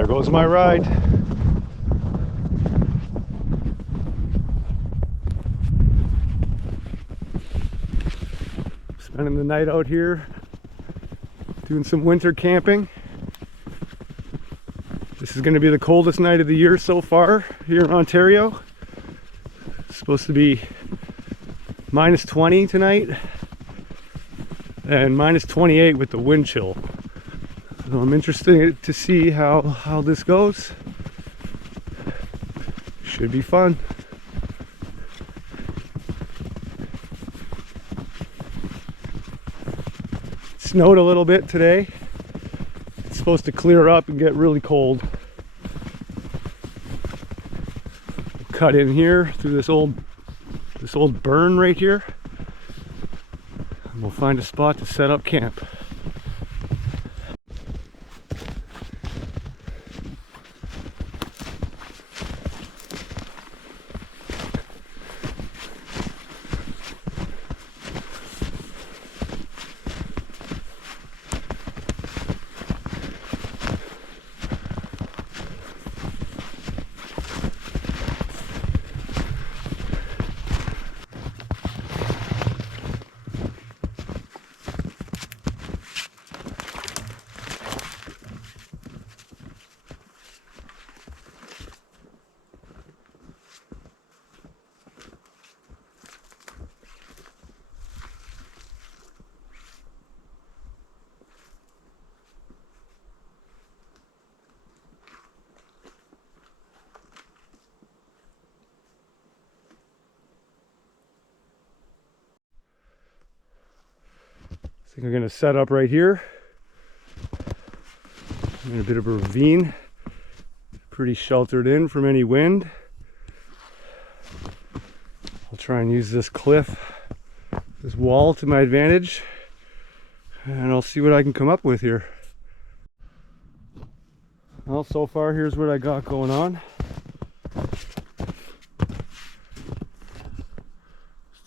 There goes my ride. Spending the night out here doing some winter camping. This is going to be the coldest night of the year so far here in Ontario. It's supposed to be minus 20 tonight and minus 28 with the wind chill. So I'm interested to see how this goes. Should be fun. It snowed a little bit today. It's supposed to clear up and get really cold. Cut in here through this old burn right here, and we'll find a spot to set up camp. I think I'm going to set up right here in a bit of a ravine, pretty sheltered in from any wind. I'll try and use this cliff, this wall to my advantage, and I'll see what I can come up with here. Well, so far here's what I got going on. Just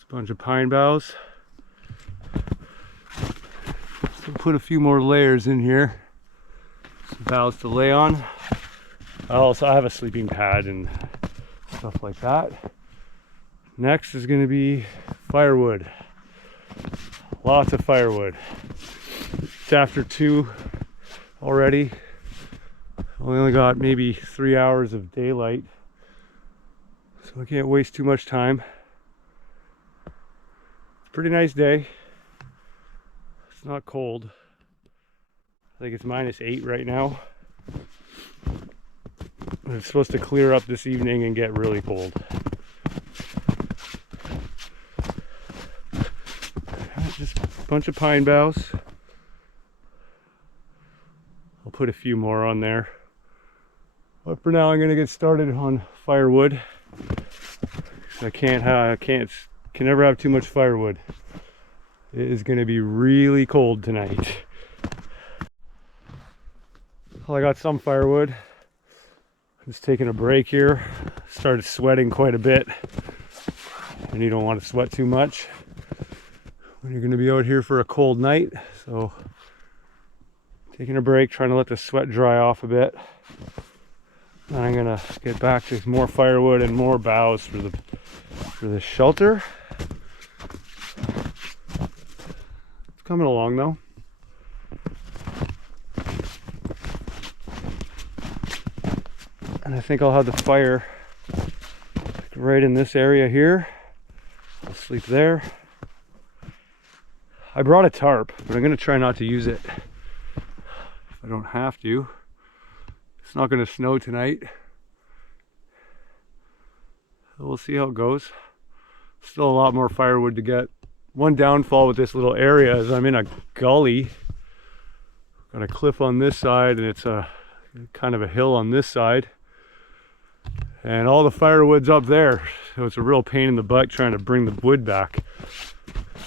a bunch of pine boughs. Put a few more layers in here, some boughs to lay on. I also have a sleeping pad and stuff like that. Next is going to be firewood. Lots of firewood. It's after 2 already. We only got maybe 3 hours of daylight, so I can't waste too much time. It's a pretty nice day. It's not cold. I think it's minus 8 right now. But it's supposed to clear up this evening and get really cold. Just a bunch of pine boughs. I'll put a few more on there. But for now I'm going to get started on firewood. I can never have too much firewood. It is going to be really cold tonight. Well, I got some firewood. I'm just taking a break here. Started sweating quite a bit, and you don't want to sweat too much when you're going to be out here for a cold night. So taking a break, trying to let the sweat dry off a bit. And I'm going to get back to more firewood and more boughs for the shelter. Coming along though. And I think I'll have the fire right in this area here. I'll sleep there. I brought a tarp, but I'm going to try not to use it if I don't have to. It's not going to snow tonight. So we'll see how it goes. Still a lot more firewood to get. One downfall with this little area is I'm in a gully. Got a cliff on this side, and it's a kind of a hill on this side. And all the firewood's up there, so it's a real pain in the butt trying to bring the wood back.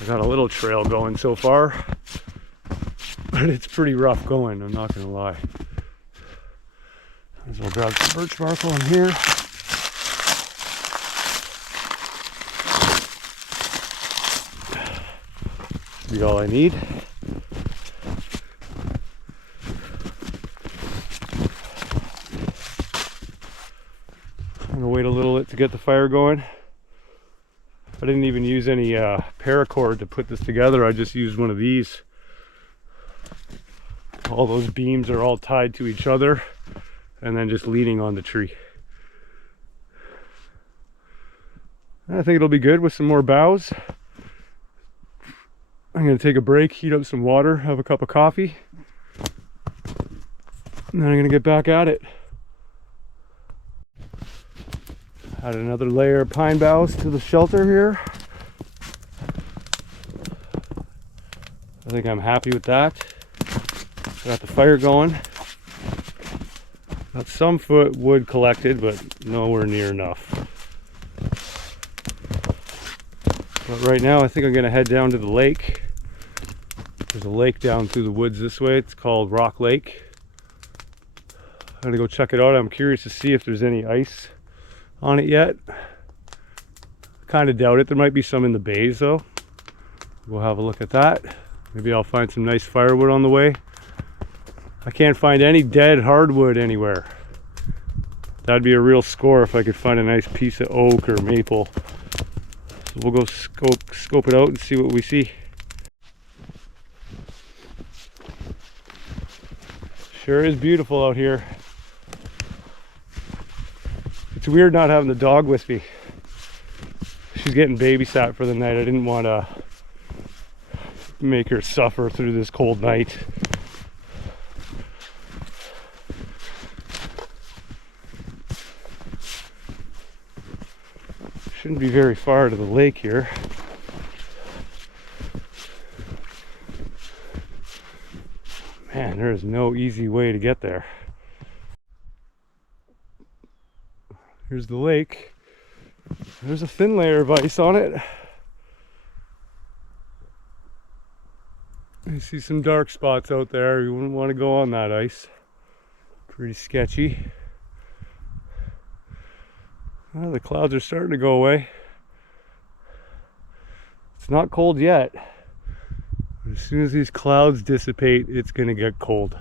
I got a little trail going so far, but it's pretty rough going, I'm not gonna lie. Might as well grab some birch bark on here. Be all I need. get the fire going. I didn't even use any paracord to put this together. I just used one of these. All those beams are all tied to each other and then just leaning on the tree. I think it'll be good with some more boughs. I'm going to take a break, heat up some water, have a cup of coffee, and then I'm going to get back at it. Add another layer of pine boughs to the shelter here. I think I'm happy with that. Got the fire going. Got some wood collected, but nowhere near enough. But right now I think I'm going to head down to the lake. There's a lake down through the woods this way. It's called Rock Lake. I'm going to go check it out. I'm curious to see if there's any ice on it yet. Kind of doubt it. There might be some in the bays though. We'll have a look at that. Maybe I'll find some nice firewood on the way. I can't find any dead hardwood anywhere. That'd be a real score if I could find a nice piece of oak or maple. So we'll go scope it out and see what we see. Sure is beautiful out here. It's weird not having the dog with me. She's getting babysat for the night. I didn't want to make her suffer through this cold night. Shouldn't be very far to the lake here. Man, there is no easy way to get there. Here's the lake. There's a thin layer of ice on it. You see some dark spots out there. You wouldn't want to go on that ice. Pretty sketchy. Well, the clouds are starting to go away. It's not cold yet. But as soon as these clouds dissipate, it's going to get cold.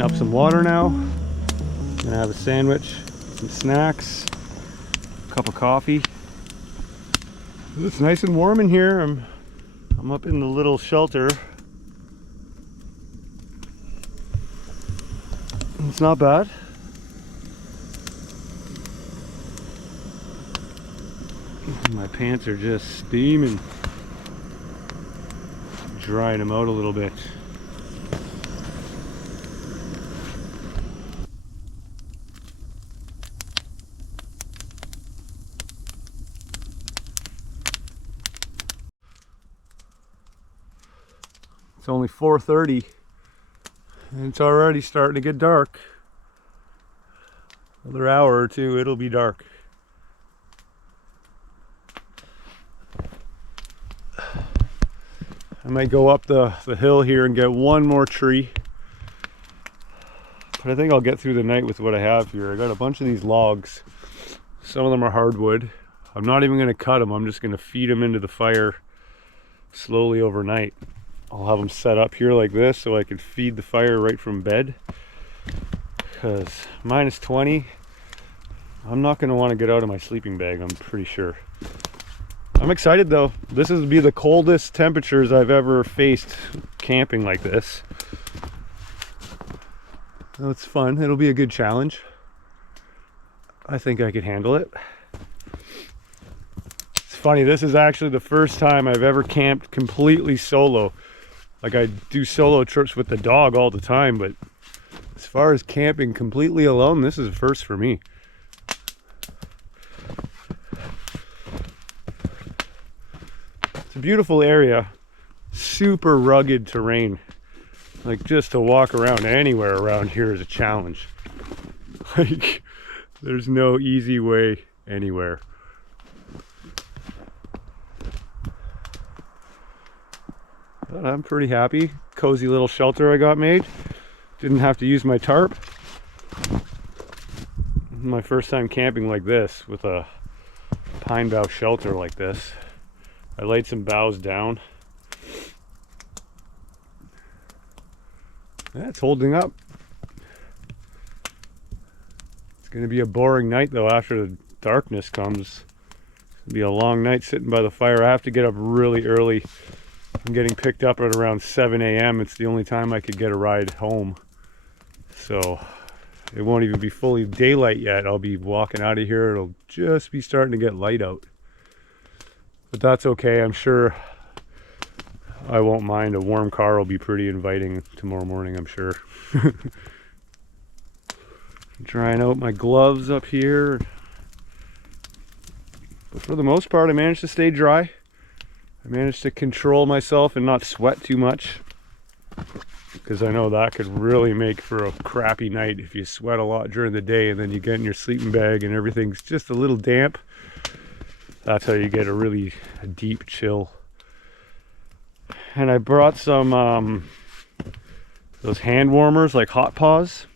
Up some water now. Gonna have a sandwich, some snacks, a cup of coffee. It's nice and warm in here. I'm up in the little shelter. It's not bad. My pants are just steaming. Drying them out a little bit. It's only 4:30 and it's already starting to get dark. Another hour or two, it'll be dark. I might go up the hill here and get one more tree. But I think I'll get through the night with what I have here. I got a bunch of these logs. Some of them are hardwood. I'm not even going to cut them. I'm just going to feed them into the fire slowly overnight. I'll have them set up here like this so I can feed the fire right from bed. Because minus 20, I'm not going to want to get out of my sleeping bag, I'm pretty sure. I'm excited though. This will be the coldest temperatures I've ever faced camping like this. So it's fun. It'll be a good challenge. I think I could handle it. It's funny, this is actually the first time I've ever camped completely solo. Like I do solo trips with the dog all the time, but as far as camping completely alone, this is a first for me. It's a beautiful area, super rugged terrain. Like just to walk around anywhere around here is a challenge. Like there's no easy way anywhere. But I'm pretty happy. Cozy little shelter I got made. Didn't have to use my tarp. My first time camping like this with a pine bough shelter like this. I laid some boughs down. Yeah, it's holding up. It's going to be a boring night though after the darkness comes. It'll be a long night sitting by the fire. I have to get up really early. I'm getting picked up at around 7 a.m. It's the only time I could get a ride home. So it won't even be fully daylight yet. I'll be walking out of here. It'll just be starting to get light out. But that's okay. I'm sure I won't mind. A warm car will be pretty inviting tomorrow morning, I'm sure. Drying out my gloves up here. But for the most part, I managed to stay dry. I managed to control myself and not sweat too much, because I know that could really make for a crappy night if you sweat a lot during the day and then you get in your sleeping bag and everything's just a little damp. That's how you get a really deep chill. And I brought some those hand warmers, like hot paws.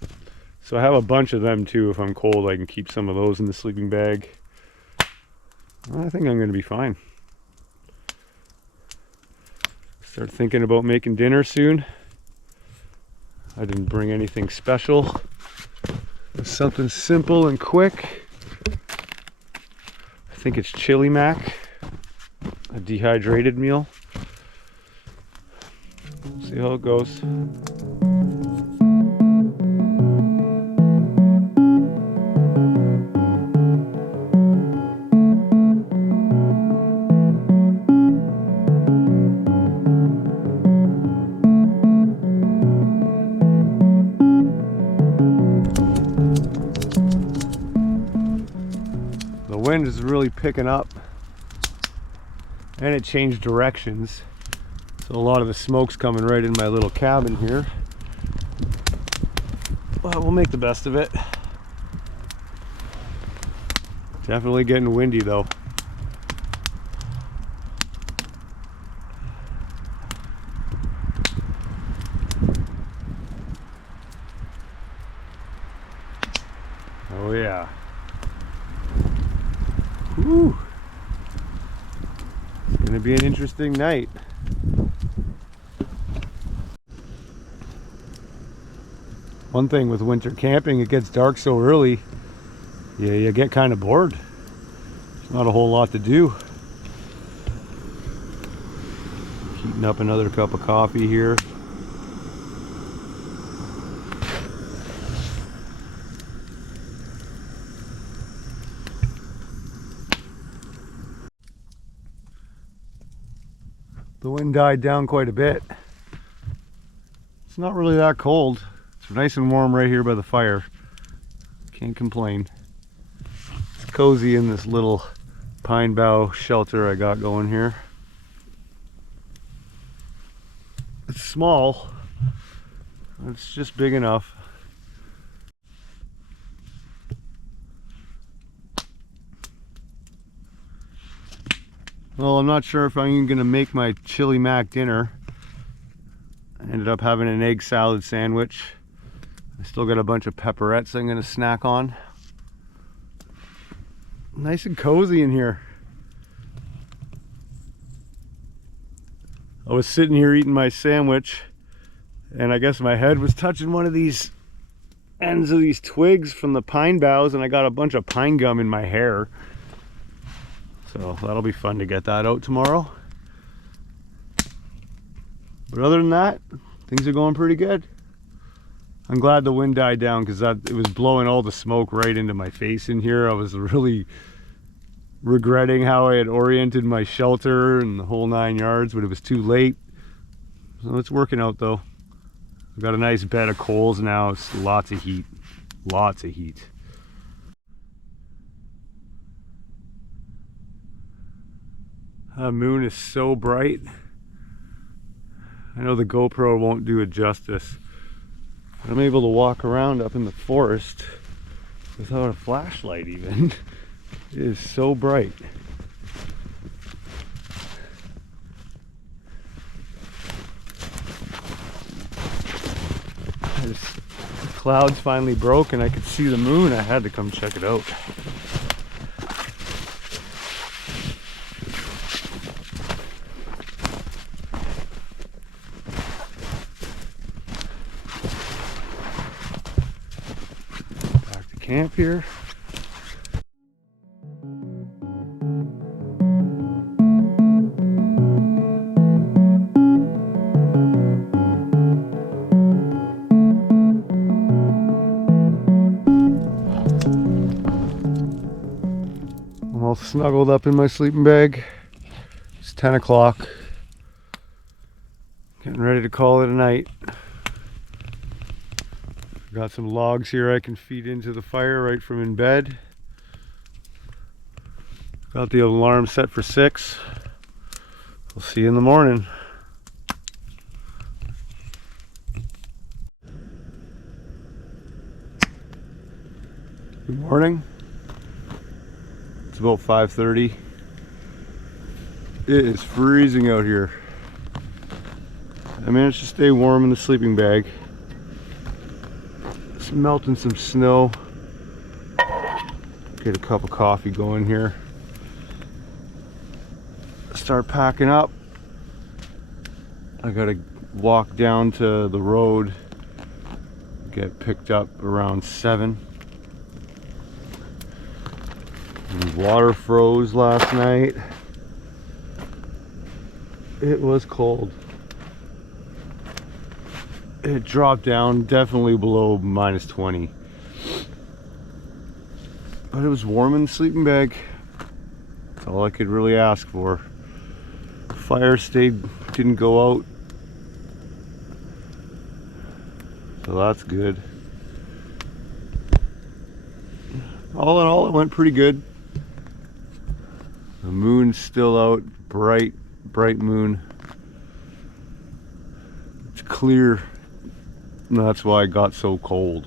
So I have a bunch of them too. If I'm cold, I can keep some of those in the sleeping bag. I think I'm going to be fine. Start thinking about making dinner soon. I didn't bring anything special. It's something simple and quick. I think it's chili mac, a dehydrated meal. See how it goes. The wind is really picking up, and it changed directions, so a lot of the smoke's coming right in my little cabin here, but we'll make the best of it. Definitely getting windy though. Oh yeah. Whew. It's gonna be an interesting night. One thing with winter camping, it gets dark so early, you get kind of bored. There's not a whole lot to do. Heating up another cup of coffee here. The wind died down quite a bit. It's not really that cold. It's nice and warm right here by the fire. Can't complain. It's cozy in this little pine bough shelter I got going here. It's small. It's just big enough. Well, I'm not sure if I'm even gonna make my chili mac dinner. I ended up having an egg salad sandwich. I still got a bunch of pepperettes I'm gonna snack on. Nice and cozy in here. I was sitting here eating my sandwich, and I guess my head was touching one of these ends of these twigs from the pine boughs, and I got a bunch of pine gum in my hair. So that'll be fun to get that out tomorrow. But other than that, things are going pretty good. I'm glad the wind died down, because it was blowing all the smoke right into my face in here. I was really regretting how I had oriented my shelter and the whole 9 yards, but it was too late. So it's working out though. I've got a nice bed of coals now. It's lots of heat. Lots of heat. The moon is so bright. I know the GoPro won't do it justice. I'm able to walk around up in the forest without a flashlight even. It is so bright. The clouds finally broke and I could see the moon. I had to come check it out. Back to camp here. I'm all snuggled up in my sleeping bag. It's 10 o'clock. Getting ready to call it a night. Got some logs here I can feed into the fire right from in bed. Got the alarm set for 6. We'll see you in the morning. Good morning. It's about 5:30. It is freezing out here. I managed to stay warm in the sleeping bag. Just melting some snow. Get a cup of coffee going here. Start packing up. I gotta walk down to the road. Get picked up around 7. And water froze last night. It was cold. It dropped down definitely below -20. But it was warm in the sleeping bag. That's all I could really ask for. Fire didn't go out. So that's good. All in all, it went pretty good. The moon's still out, bright moon. It's clear, and that's why it got so cold.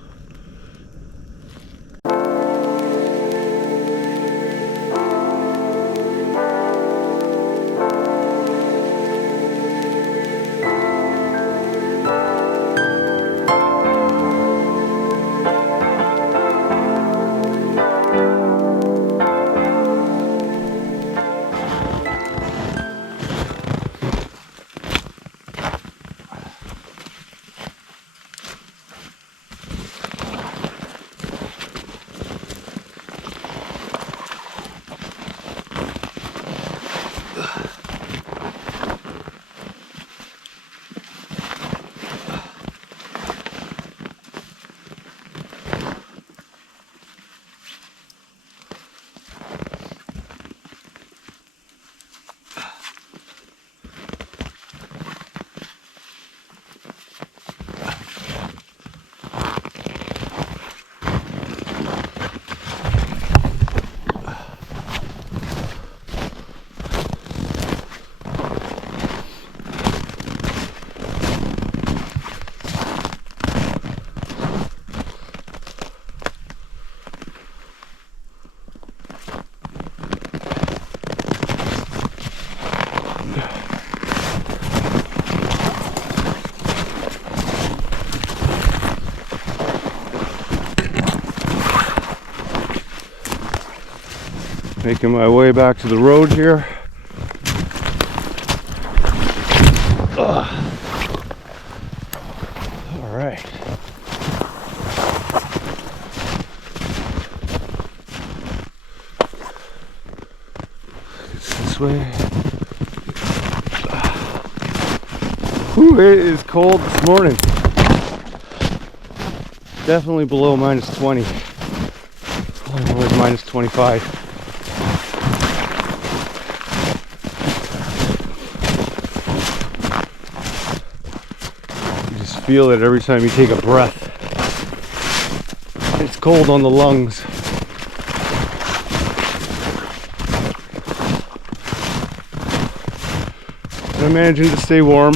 Making my way back to the road here. All right. It's this way. Whew, it is cold this morning. Definitely below -20. Only -25. Feel it every time you take a breath. It's cold on the lungs. I'm managing to stay warm.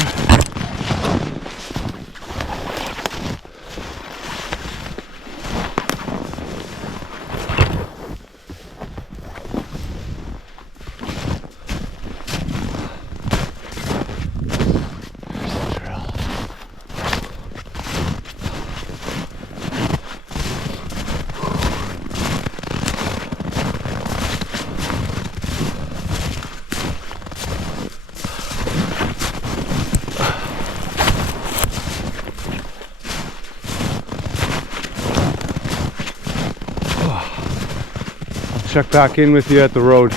check back in with you at the road.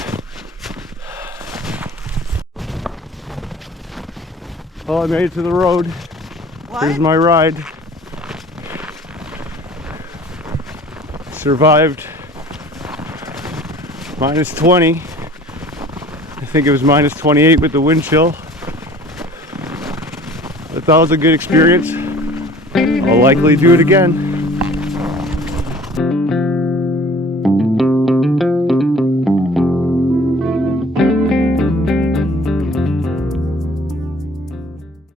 Well, I made it to the road. What? Here's my ride. Survived minus 20. I think it was minus 28 with the wind chill. But that was a good experience. I'll likely do it again.